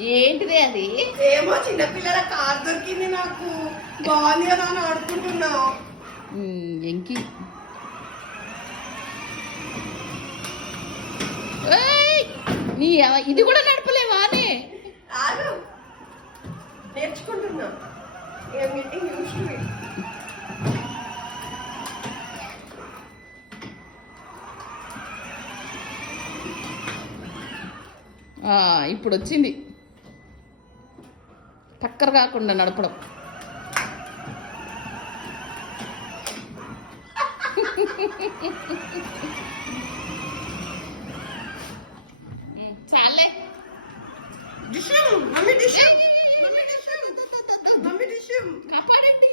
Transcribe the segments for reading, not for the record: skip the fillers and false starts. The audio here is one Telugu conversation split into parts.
ఏంటిది అది? ఏమో చిన్నపిల్లల కార్ దొరికింది నాకు, బాగుంది కదా అని ఆడుకుంటున్నా. ఎంకి నీ ఇది కూడా నడపలేవా అని నేర్చుకుంటున్నా. ఇప్పుడు వచ్చింది టక్కర కాకుండా నడపడం. చాలే. కాపాడండి.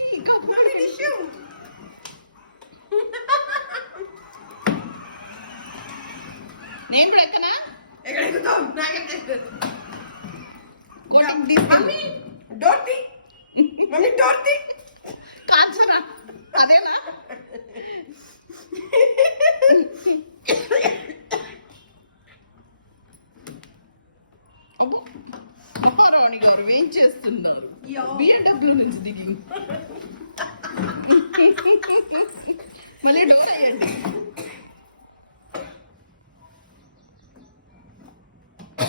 నేను కూడా ఎక్కనా? ఎక్కడ ఎక్కుతావు? Mummy Dorothy కాల్చరా? అదేనా? మహారాణి గారు ఏం చేస్తున్నారు? BMW నుంచి దిగి